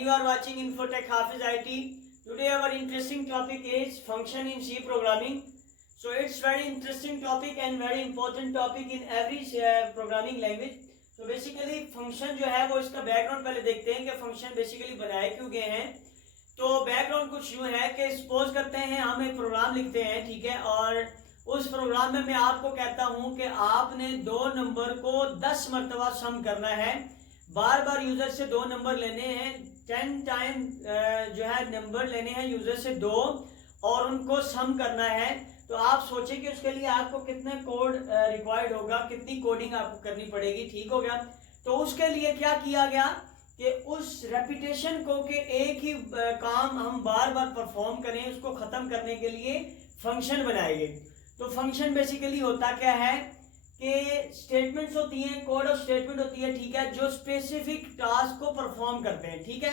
and you are watching Infotech Hafiz IT. Today our interesting topic is function in C programming. So it's very interesting topic and very important topic in every programming language. तो basically function जो है वो इसका background पहले देखते हैं कि function basically बनाए क्यों गए हैं। तो बैकग्राउंड कुछ यूं है कि सपोज करते हैं हम एक प्रोग्राम लिखते हैं, ठीक है, और उस प्रोग्राम में मैं आपको कहता हूं कि आपने दो नंबर को 10 मरतबा सम करना है, बार बार यूजर से दो नंबर लेने हैं, 10 टाइम जो है नंबर लेने हैं यूजर से दो और उनको सम करना है। तो आप सोचें कि उसके लिए आपको कितना कोड रिक्वायर्ड होगा, कितनी कोडिंग आपको करनी पड़ेगी, ठीक हो गया। तो उसके लिए क्या किया गया कि उस रेपिटेशन को कि एक ही काम हम बार बार परफॉर्म करें, उसको खत्म करने के लिए फंक्शन बनाए गए। तो फंक्शन बेसिकली होता क्या है कि स्टेटमेंट्स होती हैं, कोड ऑफ स्टेटमेंट होती है, ठीक है, जो स्पेसिफिक टास्क को परफॉर्म करते हैं, ठीक है।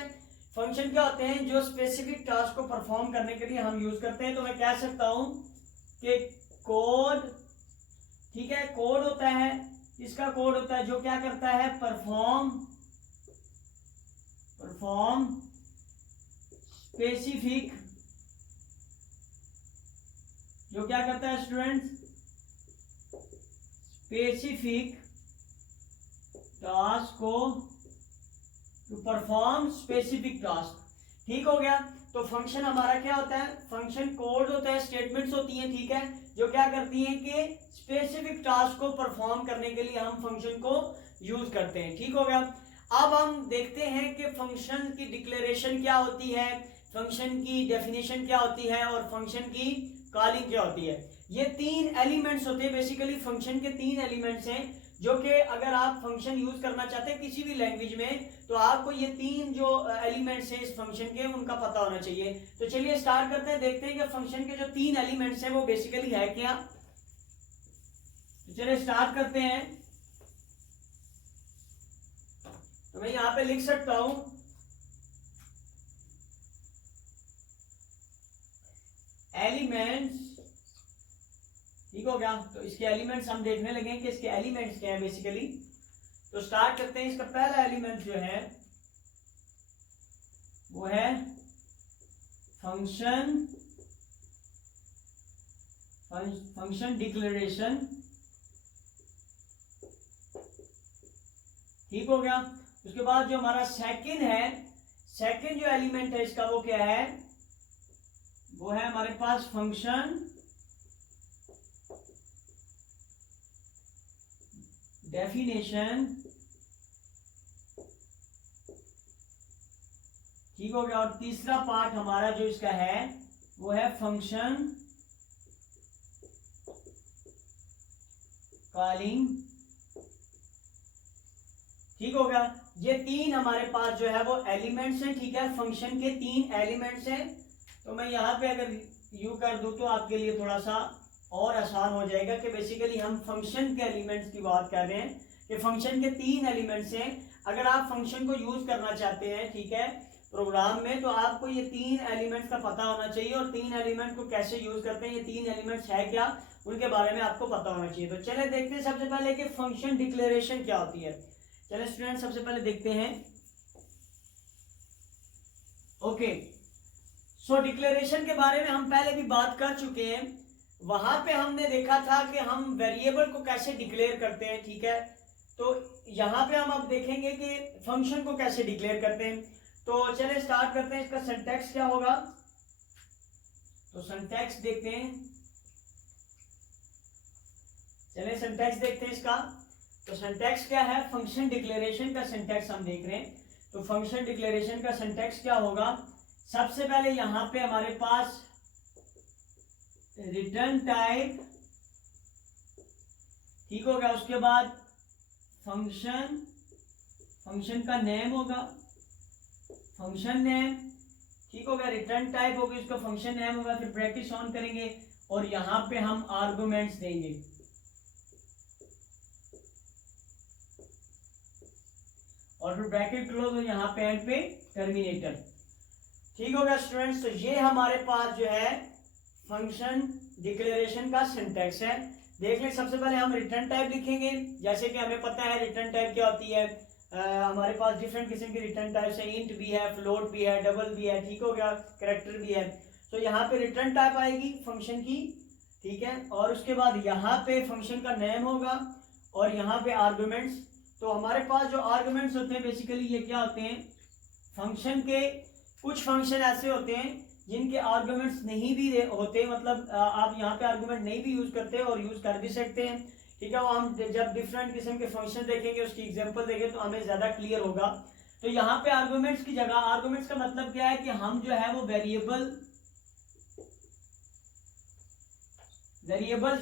फंक्शन क्या होते हैं जो स्पेसिफिक टास्क को परफॉर्म करने के लिए हम यूज करते हैं। तो मैं कह सकता हूं कि कोड, ठीक है, कोड होता है, इसका कोड होता है जो क्या करता है, परफॉर्म स्पेसिफिक, जो क्या करता है स्टूडेंट्स, स्पेसिफिक टास्क को टू परफॉर्म स्पेसिफिक टास्क, ठीक हो गया। तो फंक्शन हमारा क्या होता है, फंक्शन कोड होता है, स्टेटमेंट्स होती हैं, ठीक है, जो क्या करती हैं कि स्पेसिफिक टास्क को परफॉर्म करने के लिए हम फंक्शन को यूज करते हैं, ठीक हो गया। अब हम देखते हैं कि फंक्शन की डिक्लेरेशन क्या होती है, फंक्शन की डेफिनेशन क्या होती है और फंक्शन की कॉलिंग क्या होती है। ये तीन एलिमेंट्स होते हैं, बेसिकली फंक्शन के तीन एलिमेंट्स हैं जो कि अगर आप फंक्शन यूज करना चाहते हैं किसी भी लैंग्वेज में तो आपको ये तीन जो एलिमेंट्स हैं इस फंक्शन के उनका पता होना चाहिए। तो चलिए स्टार्ट करते हैं, देखते हैं कि फंक्शन के जो तीन एलिमेंट्स हैं वो बेसिकली है क्या। तो चलिए स्टार्ट करते हैं। तो मैं यहां पे लिख सकता हूं एलिमेंट्स, ठीक हो गया। तो इसके एलिमेंट्स हम देखने लगे कि इसके एलिमेंट्स क्या है बेसिकली। तो स्टार्ट करते हैं। इसका पहला एलिमेंट जो है वो है फंक्शन डिक्लेरेशन, ठीक हो गया। उसके बाद जो हमारा सेकंड है, सेकंड जो एलिमेंट है इसका वो क्या है, वो है हमारे पास फंक्शन डेफिनेशन, ठीक हो गया। और तीसरा पार्ट हमारा जो इसका है वो है फंक्शन कॉलिंग, ठीक हो गया। ये तीन हमारे पास जो है वो एलिमेंट्स हैं, ठीक है, फंक्शन के तीन एलिमेंट्स हैं। तो मैं यहां पे अगर यू कर दूं तो आपके लिए थोड़ा सा और आसान हो जाएगा कि बेसिकली हम फंक्शन के एलिमेंट्स की बात कर रहे हैं कि फंक्शन के तीन एलिमेंट्स हैं। अगर आप फंक्शन को यूज करना चाहते हैं, ठीक है, प्रोग्राम में, तो आपको ये तीन एलिमेंट्स का पता होना चाहिए और तीन एलिमेंट को कैसे यूज करते हैं, ये तीन एलिमेंट्स है क्या, उनके बारे में आपको पता होना चाहिए। तो चले देखते हैं सबसे पहले कि फंक्शन डिक्लेरेशन क्या होती है। चले स्टूडेंट सबसे पहले देखते हैं। ओके, सो डिक्लेरेशन के बारे में हम पहले भी बात कर चुके हैं। वहां पे हमने देखा था कि हम वेरिएबल को कैसे डिक्लेयर करते हैं, ठीक है। तो यहां पे हम अब देखेंगे कि फंक्शन को कैसे डिक्लेयर करते हैं। तो चलिए स्टार्ट करते हैं। इसका सिंटैक्स क्या होगा, तो सिंटैक्स देखते हैं। चलिए सिंटैक्स देखते हैं इसका। तो सिंटैक्स क्या है, फंक्शन डिक्लेरेशन का सिंटैक्स हम देख रहे हैं। तो फंक्शन डिक्लेरेशन का सिंटैक्स क्या होगा, सबसे पहले यहां पे हमारे पास रिटर्न टाइप, ठीक हो गया। उसके बाद फंक्शन का नेम होगा, फंक्शन नेम, ठीक हो गया। रिटर्न टाइप होगी, उसका फंक्शन नेम होगा, फिर ब्रैकेट्स ऑन करेंगे और यहां पे हम आर्गुमेंट्स देंगे, और फिर ब्रैकेट क्लोज और यहां पे एंड पे टर्मिनेटर, ठीक हो गया स्टूडेंट्स। तो ये हमारे पास जो है फंक्शन डिक्लेरेशन का सिंटैक्स है। देख लें, सबसे पहले हम रिटर्न टाइप लिखेंगे, जैसे कि हमें पता है रिटर्न टाइप क्या होती है, हमारे पास डिफरेंट किस्म के रिटर्न टाइप्स है, इंट भी है, फ्लोट भी है, डबल भी है, ठीक हो गया, कैरेक्टर भी है। तो यहाँ पे रिटर्न टाइप आएगी फंक्शन की, ठीक है, और उसके बाद यहाँ पे फंक्शन का नेम होगा और यहाँ पे आर्गुमेंट्स। तो हमारे पास जो आर्गुमेंट्स होते हैं बेसिकली ये क्या होते हैं, फंक्शन के कुछ फंक्शन ऐसे होते हैं जिनके आर्गुमेंट्स नहीं भी होते, मतलब आप यहाँ पे आर्गुमेंट नहीं भी यूज करते और यूज कर भी सकते हैं, ठीक है। वो हम जब डिफरेंट किस्म के फंक्शन देखेंगे, उसकी एग्जांपल देखेंगे तो हमें ज्यादा क्लियर होगा। तो यहाँ पे आर्गुमेंट्स की जगह, आर्गुमेंट्स का मतलब क्या है कि हम जो है वो वेरिएबल्स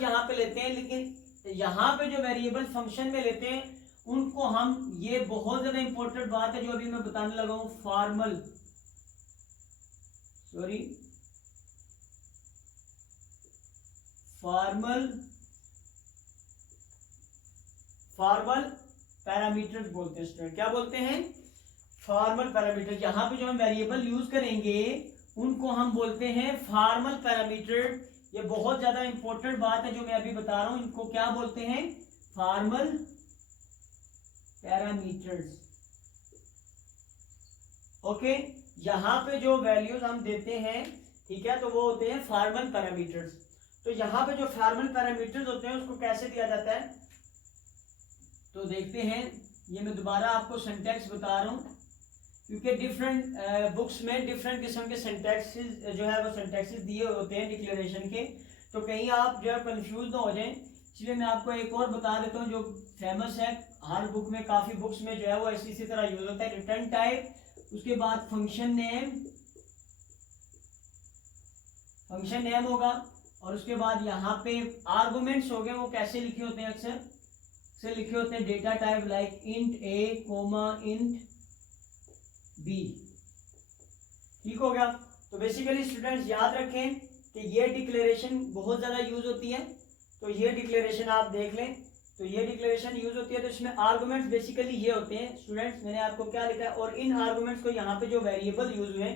यहाँ पे लेते हैं, लेकिन यहाँ पे जो वेरिएबल फंक्शन में लेते हैं उनको हम, ये बहुत ज्यादा इंपॉर्टेंट बात है जो अभी मैं बताने लगा हूं, फॉर्मल पैरामीटर्स बोलते हैं स्टूडेंट। क्या बोलते हैं, फॉर्मल पैरामीटर। यहाँ पे जो हम वेरिएबल यूज करेंगे उनको हम बोलते हैं फॉर्मल पैरामीटर। ये बहुत ज्यादा इंपॉर्टेंट बात है जो मैं अभी बता रहा हूं, इनको क्या बोलते हैं, फॉर्मल पैरामीटर्स। ओके, यहाँ पे जो वैल्यूज हम देते हैं, ठीक है, तो वो होते हैं फॉर्मल पैरामीटर्स। तो यहाँ पे जो फॉर्मल पैरामीटर्स होते हैं उसको कैसे दिया जाता है, तो देखते हैं। ये मैं दोबारा आपको सिंटैक्स बता रहा हूँ क्योंकि डिफरेंट बुक्स में डिफरेंट किस्म के सिंटैक्सेस जो है वो सिंटैक्सेस दिए होते हैं डिक्लेरेशन के, तो कहीं आप जो है कंफ्यूज ना हो जाएं, इसलिए मैं आपको एक और बता देता हूँ जो फेमस है, हर बुक में, काफी बुक्स में जो है वो इसी तरह यूज होता है। रिटर्न टाइप, उसके बाद फंक्शन नेम होगा और उसके बाद यहाँ पे आर्गुमेंट्स हो गए, वो कैसे लिखे होते हैं, अक्सर से लिखे होते हैं डेटा टाइप लाइक इंट ए कोमा इंट बी, ठीक हो गया। तो बेसिकली स्टूडेंट्स याद रखें कि ये डिक्लेरेशन बहुत ज्यादा यूज होती है, तो ये डिक्लेरेशन आप देख लें, तो ये डिक्लेरेशन यूज होती है। तो इसमें आर्गुमेंट्स बेसिकली ये होते हैं स्टूडेंट्स, मैंने आपको क्या लिखा है, और इन आर्गुमेंट्स को यहाँ पे जो वेरिएबल यूज हुए,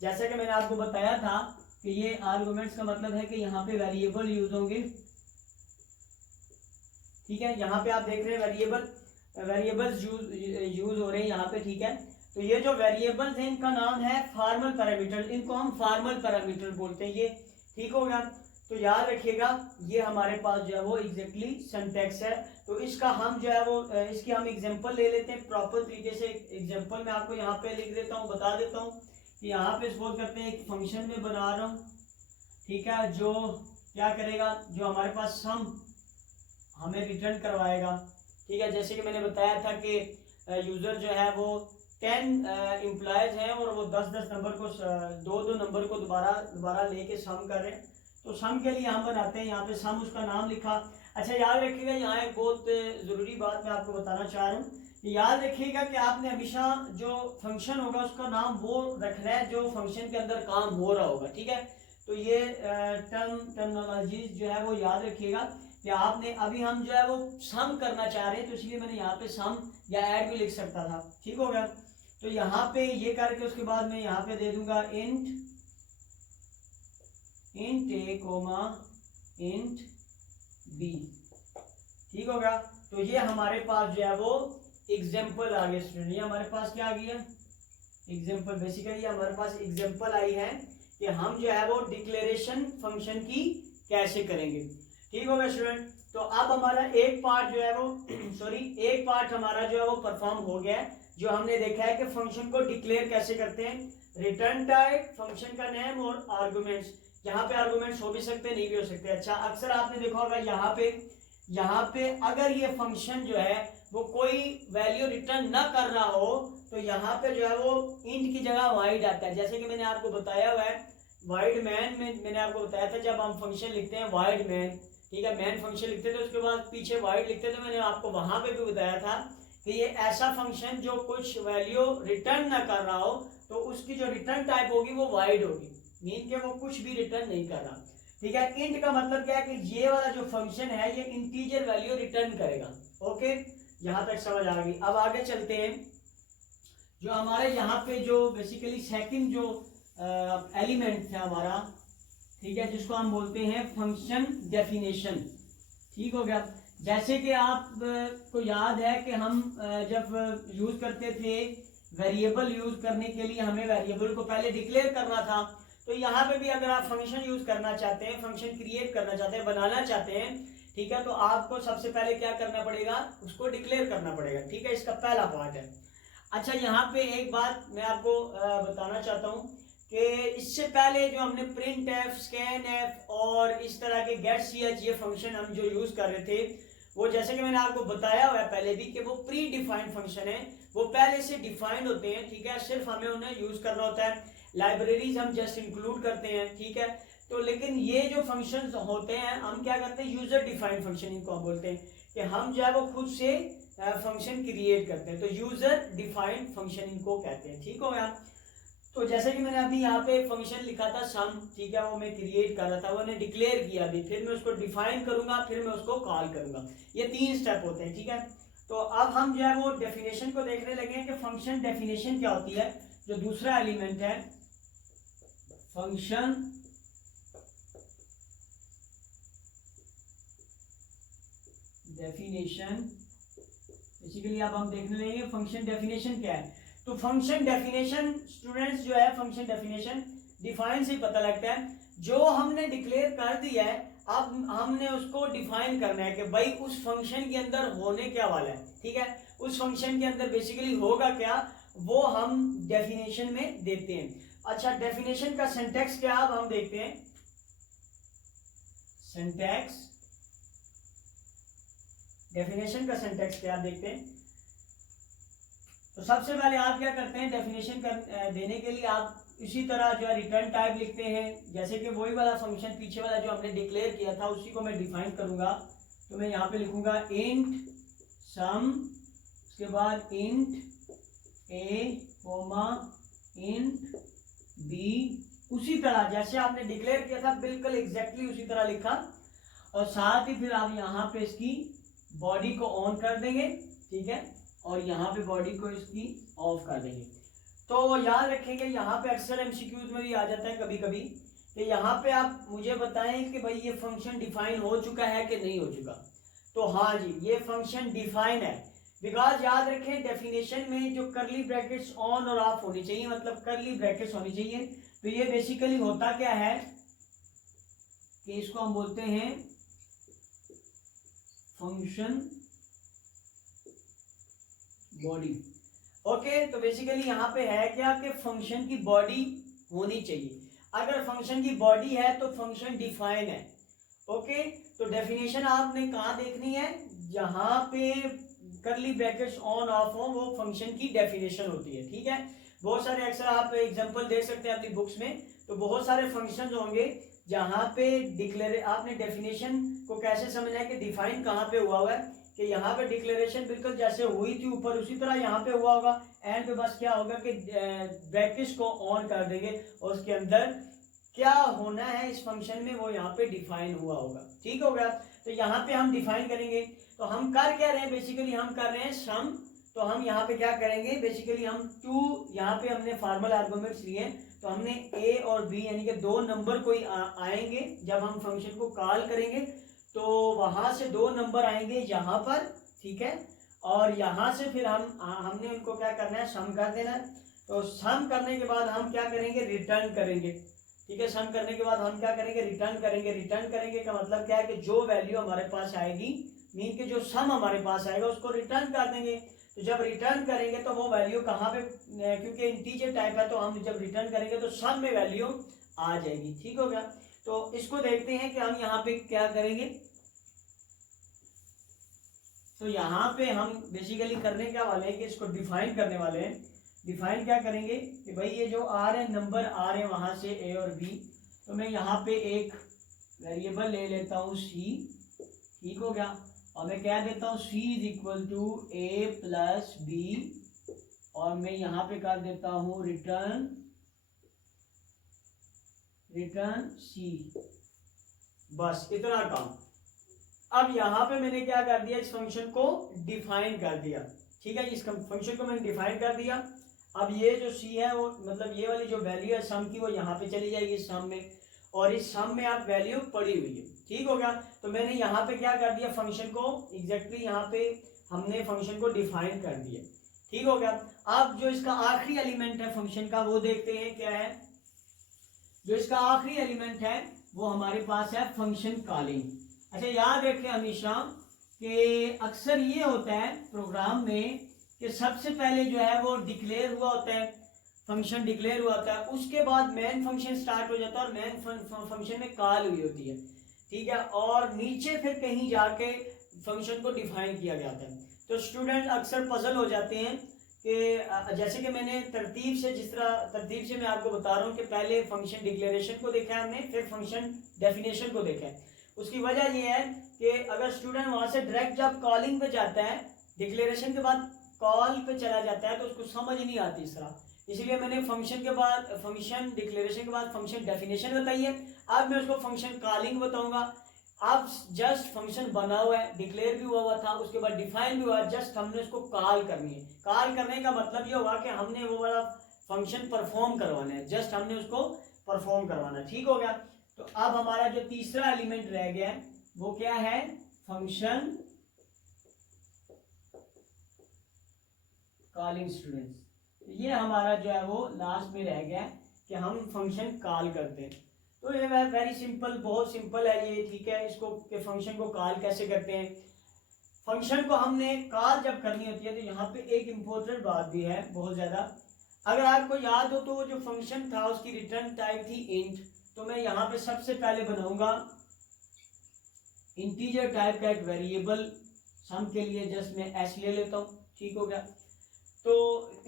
जैसा कि मैंने आपको बताया था कि ये आर्गुमेंट्स का मतलब है कि यहाँ पे वेरिएबल यूज होंगे, ठीक है। यहाँ पे आप देख रहे हैं वेरिएबल्स यूज हो रहे हैं यहाँ पे, ठीक है। तो ये जो वेरिएबल्स हैं इनका नाम है फॉर्मल पैरामीटर, इनको हम फॉर्मल पैरामीटर बोलते हैं, ये ठीक हो गया। तो याद रखिएगा ये हमारे पास जो है वो एग्जैक्टली सिंटैक्स है। तो इसका हम जो है वो इसकी हम एग्जांपल ले लेते हैं प्रॉपर तरीके से। एग्जांपल मैं आपको यहाँ पे लिख देता हूँ, बता देता हूँ कि यहाँ पे सपोज करते हैं एक फंक्शन में बना रहा हूँ, ठीक है, जो क्या करेगा, जो हमारे पास सम हमें रिटर्न करवाएगा, ठीक है। जैसे कि मैंने बताया था कि यूजर जो है वो 10 एम्प्लॉयज हैं और वो 10-10 नंबर को, दो नंबर को दोबारा लेके सम कर रहे हैं। तो सम के लिए हम बनाते हैं यहाँ पे सम, उसका नाम लिखा। अच्छा याद रखिएगा, यहाँ एक बहुत जरूरी बात मैं आपको बताना चाह रहा हूँ, याद रखिएगा कि आपने हमेशा जो फंक्शन होगा उसका नाम वो रखना है जो फंक्शन के अंदर काम हो रहा होगा, ठीक है। तो ये टर्मिनोलॉजीज जो है वो याद रखिएगा कि आपने, अभी हम जो है वो सम करना चाह रहे हैं तो इसलिए मैंने यहाँ पे सम या ऐड भी लिख सकता था, ठीक हो गया। तो यहाँ पे ये करके उसके बाद मैं यहाँ पे दे दूंगा इंट ए कोमा इंट बी, ठीक हो गया। तो ये हमारे पास जो है वो एग्जाम्पल आ गया स्टूडेंट, ये हमारे पास क्या आ गया, एग्जाम्पल। बेसिकली हमारे पास एग्जाम्पल आई है कि हम जो है वो डिक्लेरेशन फंक्शन की कैसे करेंगे, ठीक हो गया स्टूडेंट। तो अब हमारा एक पार्ट जो है वो एक पार्ट हमारा जो है वो परफॉर्म हो गया है, जो हमने देखा है कि फंक्शन को डिक्लेयर कैसे करते हैं, रिटर्न टाइप, फंक्शन का नेम और आर्गुमेंट्स। यहाँ पे आर्गुमेंट्स हो भी सकते हैं, नहीं भी हो सकते। अच्छा, अक्सर आपने देखा होगा यहाँ पे अगर ये फंक्शन जो है वो कोई वैल्यू रिटर्न ना कर रहा हो तो यहाँ पे जो है वो इंट की जगह वाइड आता है। जैसे कि मैंने आपको बताया हुआ है वाइड मैन में, मैंने आपको बताया था जब हम फंक्शन लिखते हैं वाइड मैन, ठीक है, मैन फंक्शन लिखते थे उसके बाद पीछे वाइड लिखते थे, मैंने आपको वहां पे भी बताया था कि ये ऐसा फंक्शन जो कुछ वैल्यू रिटर्न ना कर रहा हो तो उसकी जो रिटर्न टाइप होगी वो वाइड होगी, मीन के वो कुछ भी रिटर्न नहीं कर रहा, ठीक है। इंट का मतलब क्या है कि ये वाला जो फंक्शन है ये इंटीजर वैल्यू रिटर्न करेगा। ओके, यहां तक समझ आ गई। अब आगे चलते हैं, जो हमारे यहाँ पे जो बेसिकली सेकंड जो एलिमेंट है हमारा, ठीक है, जिसको हम बोलते हैं फंक्शन डेफिनेशन, ठीक हो गया। जैसे कि आप को याद है कि हम जब यूज करते थे वेरिएबल यूज करने के लिए हमें वेरिएबल को पहले डिक्लेयर करना था। तो यहाँ पे भी अगर आप फंक्शन यूज करना चाहते हैं, फंक्शन क्रिएट करना चाहते हैं, बनाना चाहते हैं, ठीक है, तो आपको सबसे पहले क्या करना पड़ेगा, उसको डिक्लेयर करना पड़ेगा। ठीक है, इसका पहला पार्ट है। अच्छा, यहाँ पे एक बात मैं आपको बताना चाहता हूँ कि इससे पहले जो हमने प्रिंट एफ, स्कैन एफ और इस तरह के गेट सी एच ये फंक्शन हम जो यूज कर रहे थे, वो जैसे कि मैंने आपको बताया हुआ है पहले भी कि वो प्री डिफाइंड फंक्शन है, वो पहले से डिफाइंड होते हैं। ठीक है, सिर्फ हमें उन्हें यूज करना होता है, लाइब्रेरीज हम जस्ट इंक्लूड करते हैं। ठीक है, तो लेकिन ये जो फंक्शंस होते हैं हम क्या करते हैं, यूजर डिफाइंड फंक्शन इनको हम बोलते हैं कि हम जो है वो खुद से फंक्शन क्रिएट करते हैं, तो यूजर डिफाइंड फंक्शन इनको कहते हैं। ठीक हो गया। तो जैसे कि मैंने अभी यहाँ पे फंक्शन लिखा था सम, ठीक है, वो मैं क्रिएट कर रहा था, वो मैंने डिक्लेयर किया अभी, फिर मैं उसको डिफाइन करूंगा, फिर मैं उसको कॉल करूंगा। ये 3 स्टेप होते हैं। ठीक है, तो अब हम जो है वो डेफिनेशन को देखने लगे हैं कि फंक्शन डेफिनेशन क्या होती है। जो दूसरा एलिमेंट है फंक्शन डेफिनेशन, बेसिकली अब हम देखने लगे फंक्शन डेफिनेशन क्या है। तो फंक्शन डेफिनेशन स्टूडेंट्स जो है, फंक्शन डेफिनेशन डिफाइन से पता लगता है, जो हमने डिक्लेयर कर दिया है अब हमने उसको डिफाइन करना है कि भाई उस फंक्शन के अंदर होने क्या वाला है। ठीक है, उस फंक्शन के अंदर बेसिकली होगा क्या, वो हम डेफिनेशन में देते हैं। अच्छा, डेफिनेशन का सिंटैक्स क्या अब हम देखते हैं। सिंटैक्स, डेफिनेशन का सिंटैक्स क्या देखते हैं। तो सबसे पहले आप क्या करते हैं, डेफिनेशन देने के लिए आप इसी तरह जो है रिटर्न टाइप लिखते हैं, जैसे कि वही वाला फंक्शन पीछे वाला जो हमने डिक्लेयर किया था उसी को मैं डिफाइन करूंगा। तो मैं यहाँ पे लिखूंगा इंट सम, उसके बाद इंट ए कोमा इंट बी, उसी तरह जैसे आपने डिक्लेयर किया था बिल्कुल एग्जैक्टली उसी तरह लिखा, और साथ ही फिर आप यहाँ पे इसकी बॉडी को ऑन कर देंगे। ठीक है, और यहाँ पे बॉडी को इसकी ऑफ कर देंगे। तो याद रखेंगे यहाँ पे अक्सर एमसीक्यूज में भी आ जाता है कभी कभी कि यहाँ पे आप मुझे बताएं कि भाई ये फंक्शन डिफाइन हो चुका है कि नहीं हो चुका। तो हाँ जी, ये फंक्शन डिफाइन है, बिकॉज याद रखें डेफिनेशन में जो करली ब्रैकेट्स ऑन और ऑफ होनी चाहिए, मतलब करली ब्रैकेट्स होनी चाहिए। तो ये बेसिकली होता क्या है कि इसको हम बोलते हैं फंक्शन बॉडी। ओके, तो बेसिकली यहाँ पे है क्या कि फंक्शन की बॉडी होनी चाहिए। अगर फंक्शन की बॉडी है तो फंक्शन डिफाइन है। ओके, तो डेफिनेशन आपने कहाँ देखनी है, जहां पे करली ब्रैकेट्स ऑन ऑफ हो वो फंक्शन की डेफिनेशन होती है। ठीक है, बहुत सारे अक्सर आप एग्जांपल देख सकते हैं अपनी बुक्स में, तो बहुत सारे फंक्शंस होंगे जहां पे डिक्लेयर, आपने डेफिनेशन को कैसे समझना है कि डिफाइन कहाँ पे हुआ है, कि यहाँ पे डिक्लेरेशन बिल्कुल जैसे हुई थी ऊपर उसी तरह यहाँ पे हुआ होगा। एंड पे बस क्या होगा कि ब्रैकेट्स को ऑन कर देंगे और उसके अंदर क्या होना है इस फंक्शन में वो यहाँ पे डिफाइन हुआ होगा। ठीक हो गया, तो यहाँ पे हम डिफाइन करेंगे। तो हम कर क्या रहे हैं, बेसिकली हम कर रहे हैं सम। तो हम यहाँ पे क्या करेंगे, बेसिकली हम यहाँ पे हमने फॉर्मल आर्गुमेंट्स लिए, तो हमने ए और बी यानी कि 2 नंबर कोई आएंगे जब हम फंक्शन को कॉल करेंगे, तो वहां से 2 नंबर आएंगे यहाँ पर। ठीक है, और यहाँ से फिर हमने उनको क्या करना है, सम कर देना है। तो सम करने के बाद हम क्या करेंगे, रिटर्न करेंगे। ठीक है, सम करने के बाद हम क्या करेंगे, रिटर्न करेंगे। रिटर्न करेंगे का मतलब क्या है कि जो वैल्यू हमारे पास आएगी, मीन के जो सम हमारे पास आएगा उसको रिटर्न कर देंगे। तो जब रिटर्न करेंगे तो वो वैल्यू कहाँ पे, क्योंकि इंटीजर टाइप है तो हम जब रिटर्न करेंगे तो सम में वैल्यू आ जाएगी। ठीक हो गया, तो इसको देखते हैं कि हम यहाँ पे क्या करेंगे। तो यहाँ पे हम बेसिकली करने क्या वाले हैं कि इसको डिफाइन करने वाले हैं। डिफाइन क्या करेंगे कि भाई ये जो आ रहे नंबर आ रहे हैं वहां से ए और बी, तो मैं यहाँ पे एक वेरिएबल ले लेता हूँ सी। ठीक हो गया, और मैं क्या देता हूँ C is equal to A plus B, और मैं यहाँ पे कर देता हूँ रिटर्न सी। बस इतना काम। अब यहाँ पे मैंने क्या कर दिया, इस फंक्शन को डिफाइन कर दिया। ठीक है, इस फंक्शन को मैंने डिफाइन कर दिया। अब ये जो सी है वो मतलब ये वाली जो वैल्यू है सम की वो यहाँ पे चली जाएगी सम में, और इस सम में आप वैल्यू पड़ी हुई है, ठीक होगा। तो मैंने यहाँ पे क्या कर दिया, फंक्शन को एग्जैक्टली यहाँ पे हमने फंक्शन को डिफाइन कर दिया, ठीक हो गया। अब जो इसका आखिरी एलिमेंट है फंक्शन का वो देखते हैं क्या है। जो इसका आखिरी एलिमेंट है वो हमारे पास है फंक्शन कॉलिंग। अच्छा याद रखें हमेशा कि अक्सर ये होता है प्रोग्राम में कि सबसे पहले जो है वो डिक्लेयर हुआ होता है, फंक्शन डिक्लेयर हुआ होता है, उसके बाद मेन फंक्शन स्टार्ट हो जाता है और मेन फंक्शन में कॉल हुई होती है, ठीक है, और नीचे फिर कहीं जाके फंक्शन को डिफाइन किया जाता है। तो स्टूडेंट अक्सर पजल हो जाते हैं कि जैसे कि मैंने तरतीब से जिस तरह तरतीब से मैं आपको बता रहा हूँ कि पहले फंक्शन डिक्लेरेशन को देखा है हमने, फिर फंक्शन डेफिनेशन को देखा है। उसकी वजह यह है कि अगर स्टूडेंट वहां से डायरेक्ट जब कॉलिंग पे जाता है, डिक्लेरेशन के बाद कॉल पे चला जाता है, तो उसको समझ नहीं आती इस तरह, इसलिए मैंने फंक्शन के बाद फंक्शन डिक्लेरेशन के बाद फंक्शन डेफिनेशन बताई है। अब मैं उसको फंक्शन कॉलिंग बताऊंगा। अब जस्ट फंक्शन बना हुआ है, डिक्लेयर भी हुआ था, उसके बाद डिफाइन भी हुआ, जस्ट हमने उसको कॉल करनी है। कॉल करने का मतलब ये होगा कि हमने वो वाला फंक्शन परफॉर्म करवाना है, जस्ट हमने उसको परफॉर्म करवाना है, ठीक हो गया। तो अब हमारा जो तीसरा एलिमेंट रह गया है वो क्या है, फंक्शन कॉलिंग स्टूडेंट्स। ये हमारा जो है वो लास्ट में रह गया कि हम फंक्शन कॉल करते हैं। तो ये वेरी सिंपल, बहुत सिंपल है ये, ठीक है। इसको के फंक्शन को कॉल कैसे करते हैं, फंक्शन को हमने कॉल जब करनी होती है तो यहाँ पे एक इम्पोर्टेंट बात भी है बहुत ज़्यादा। अगर आपको याद हो तो जो फंक्शन था उसकी रिटर्न टाइप थी इंट, तो मैं यहाँ पे सबसे पहले बनाऊंगा इंटीजर टाइप का एक वेरिएबल, सम के लिए जस्ट मैं एस ले लेता हूँ, ठीक हो गया। तो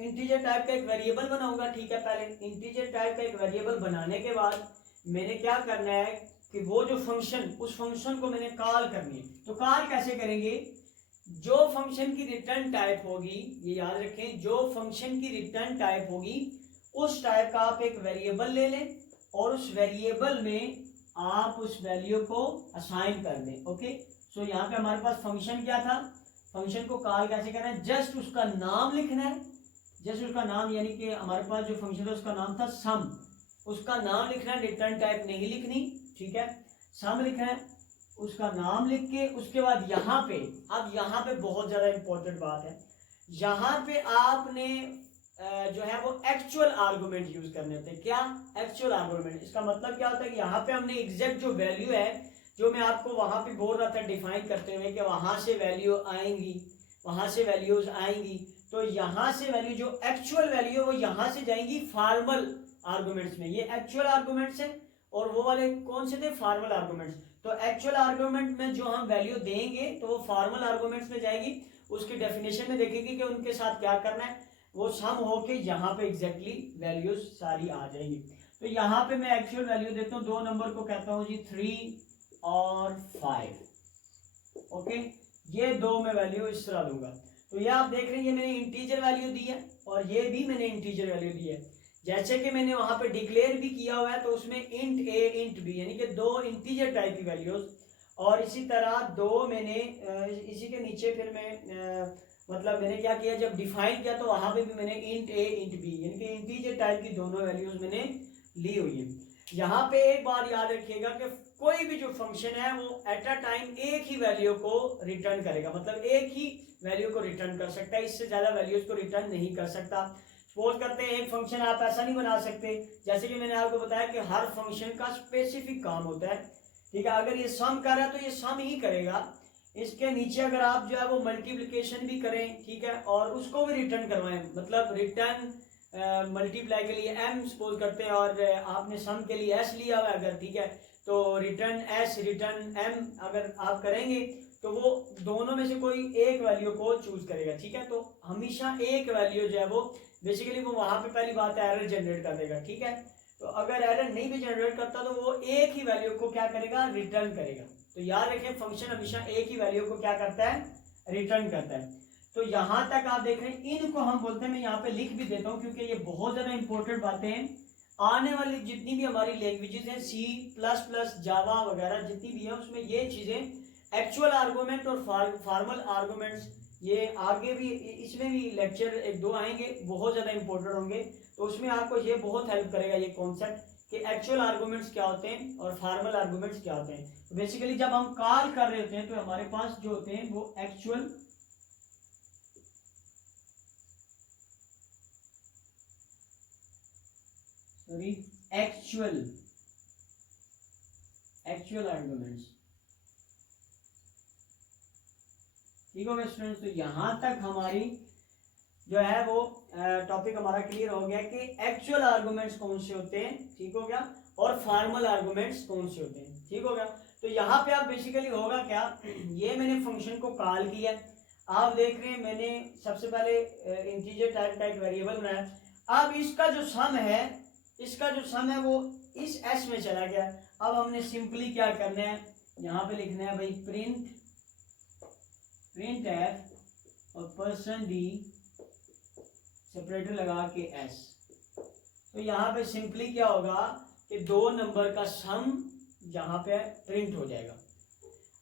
इंटीजर टाइप का एक वेरिएबल बनाऊंगा, ठीक है। पहले इंटीजर टाइप का एक वेरिएबल बनाने के बाद मैंने क्या करना है कि वो जो फंक्शन, उस फंक्शन को मैंने कॉल करनी है। तो कॉल कैसे करेंगे, जो फंक्शन की रिटर्न टाइप होगी, ये याद रखें, जो फंक्शन की रिटर्न टाइप होगी उस टाइप का आप एक वेरिएबल ले लें और उस वेरिएबल में आप उस वैल्यू को असाइन कर दें, ओके। सो यहाँ पे हमारे पास फंक्शन क्या था, फंक्शन को कॉल कैसे करना है, जस्ट उसका नाम लिखना है, जस्ट उसका नाम, यानी कि हमारे पास जो फंक्शन था उसका नाम था सम, उसका नाम लिखना है, रिटर्न टाइप नहीं लिखनी, ठीक है। सम लिखना है, उसका नाम लिख के उसके बाद यहाँ पे, अब यहाँ पे बहुत ज़्यादा इंपॉर्टेंट बात है, यहाँ पे आपने जो है वो एक्चुअल आर्गुमेंट यूज करने होते हैं। क्या एक्चुअल आर्गुमेंट, इसका मतलब क्या होता है कि यहाँ पे हमने एग्जैक्ट जो वैल्यू है, जो मैं आपको वहाँ पे बोल रहा था डिफाइन करते हुए कि वहाँ से वैल्यू आएंगी, वहाँ से वैल्यूज आएंगी, तो यहाँ से वैल्यू जो एक्चुअल वैल्यू है वो यहाँ से जाएंगी फॉर्मल आर्गुमेंट्स में। ये एक्चुअल आर्गुमेंट्स हैं और वो वाले कौन से थे, फॉर्मल आर्गुमेंट्स। तो एक्चुअल आर्गुमेंट में जो हम वैल्यू देंगे तो वो फॉर्मल आर्गुमेंट्स में जाएगी, उसकी डेफिनेशन में देखेंगे कि उनके साथ क्या करना है, वो सम होके यहाँ पे एग्जैक्टली वैल्यूज सारी आ जाएंगी। तो यहाँ पे मैं एक्चुअल वैल्यू देता हूँ, दो नंबर को कहता हूँ जी 3 और 5, ओके। ये दो मैं वैल्यू इस तरह दूंगा। तो ये आप देख रहे हैं, ये मैंने इंटीजर वैल्यू दी है और ये भी मैंने इंटीजर वैल्यू दी है। जैसे कि मैंने वहां पे डिक्लेयर भी किया हुआ है, तो उसमें इंट ए इंट बी, यानी कि दो इंटीजर टाइप की वैल्यूज, और इसी तरह दो मैंने इसी के नीचे फिर मैं मतलब मैंने क्या किया, जब डिफाइन किया तो वहां पे भी मैंने इंट ए इंट बी, यानी कि इंटीजर टाइप की दोनों वैल्यूज मैंने ली हुई है। यहाँ पे एक बार याद रखिएगा कि कोई भी जो फंक्शन है वो एट अ टाइम एक ही वैल्यू को रिटर्न करेगा, मतलब एक ही वैल्यू को रिटर्न कर सकता है, इससे ज्यादा वैल्यूज को रिटर्न नहीं कर सकता। सपोज करते हैं एक फंक्शन आप ऐसा नहीं बना सकते, जैसे कि मैंने आपको बताया कि हर फंक्शन का स्पेसिफिक काम होता है, ठीक है। अगर ये सम कर रहा है तो ये सम ही करेगा, इसके नीचे अगर आप जो है वो मल्टीप्लिकेशन भी करें, ठीक है, और उसको भी रिटर्न करवाएं, मतलब रिटर्न मल्टीप्लाई के लिए m सपोज करते हैं और आपने सम के लिए s लिया हुआ अगर, ठीक है, तो रिटर्न s रिटर्न m अगर आप करेंगे तो वो दोनों में से कोई एक वैल्यू को चूज करेगा, ठीक है। तो हमेशा एक वैल्यू जो है वो बेसिकली वो वहां पे पहली बात है एरर जनरेट कर देगा, ठीक है। तो अगर एरर नहीं भी जनरेट करता तो वो एक ही वैल्यू को क्या करेगा, रिटर्न करेगा। तो याद रखें फंक्शन हमेशा एक ही वैल्यू को क्या करता है, रिटर्न करता है। तो यहां तक आप देख रहे हैं, इनको हम बोलते हैं, मैं यहाँ पे लिख भी देता हूँ क्योंकि ये बहुत ज्यादा इंपॉर्टेंट बातें हैं। आने वाली जितनी भी हमारी लैंग्वेजेस हैं, C++, जावा वगैरह जितनी भी है, उसमें ये चीजें एक्चुअल आर्गुमेंट और फॉर्मल आर्गुमेंट्स, ये आगे भी इसमें भी लेक्चर एक दो आएंगे, बहुत ज्यादा इंपॉर्टेंट होंगे, तो उसमें आपको ये बहुत हेल्प करेगा ये कॉन्सेप्ट कि एक्चुअल आर्गुमेंट्स क्या होते हैं और फॉर्मल आर्गुमेंट्स क्या होते हैं। तो बेसिकली जब हम कॉल कर रहे होते हैं तो हमारे पास जो होते हैं वो एक्चुअल आर्गुमेंट्स। ठीक हो गया स्टूडेंट्स। तो यहां तक हमारी जो है वो टॉपिक हमारा क्लियर हो गया कि एक्चुअल आर्गुमेंट्स कौन से होते हैं, ठीक हो गया, और फॉर्मल आर्गुमेंट्स कौन से होते हैं, ठीक हो गया। तो यहाँ पे आप बेसिकली होगा क्या, ये मैंने फंक्शन को कॉल किया, आप देख रहे हैं मैंने सबसे पहले इंटीजर टाइप का एक वेरिएबल बनाया। अब इसका जो सम है वो इस एस में चला गया। अब हमने सिंपली क्या करना है, यहाँ पे लिखना है भाई प्रिंट एफ और पर्सन डी सेपरेटर लगा के एस। तो यहाँ पे सिंपली क्या होगा कि दो नंबर का सम यहाँ पे प्रिंट हो जाएगा।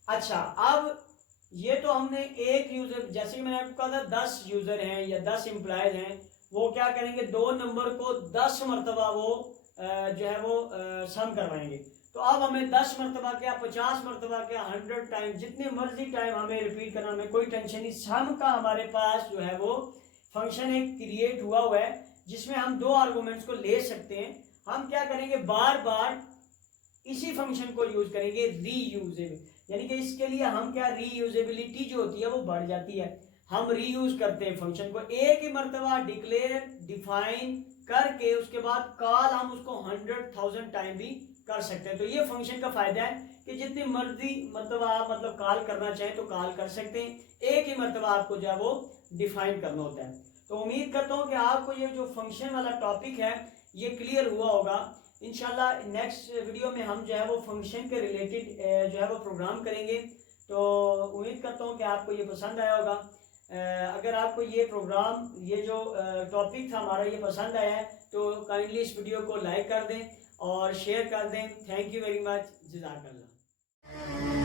अच्छा, अब ये तो हमने एक यूजर, जैसे कि मैंने आपको कहा था 10 यूजर हैं या 10 एम्प्लॉयज हैं, वो क्या करेंगे, दो नंबर को 10 मरतबा वो जो है वो सम करवाएंगे। तो अब हमें 10 मरतबा क्या, 50 मरतबा क्या, 100 टाइम, जितने मर्जी टाइम हमें रिपीट करना, हमें कोई टेंशन नहीं। सम का हमारे पास जो है वो फंक्शन एक क्रिएट हुआ है जिसमें हम दो आर्गुमेंट्स को ले सकते हैं। हम क्या करेंगे, बार बार इसी फंक्शन को यूज करेंगे, रीयूजेबल, यानी कि इसके लिए हम क्या, रीयूजेबिलिटी जो होती है वो बढ़ जाती है। हम रीयूज करते हैं फंक्शन को, एक ही मरतबा डिक्लेयर डिफाइन करके उसके बाद कॉल हम उसको 100,000 टाइम भी कर सकते हैं। तो ये फंक्शन का फायदा है कि जितनी मर्जी मरतबा आप मतलब कॉल करना चाहें तो कॉल कर सकते हैं, एक ही मरतबा आपको जो है वो डिफाइन करना होता है। तो उम्मीद करता हूँ कि आपको ये जो फंक्शन वाला टॉपिक है ये क्लियर हुआ होगा। इंशाल्लाह नेक्स्ट वीडियो में हम जो है वो फंक्शन के रिलेटेड जो है वो प्रोग्राम करेंगे। तो उम्मीद करता हूँ कि आपको ये पसंद आया होगा। अगर आपको ये प्रोग्राम, ये जो टॉपिक था हमारा, ये पसंद आया है तो काइंडली इस वीडियो को लाइक कर दें और शेयर कर दें। Thank you very much. जज़ाकल्लाह।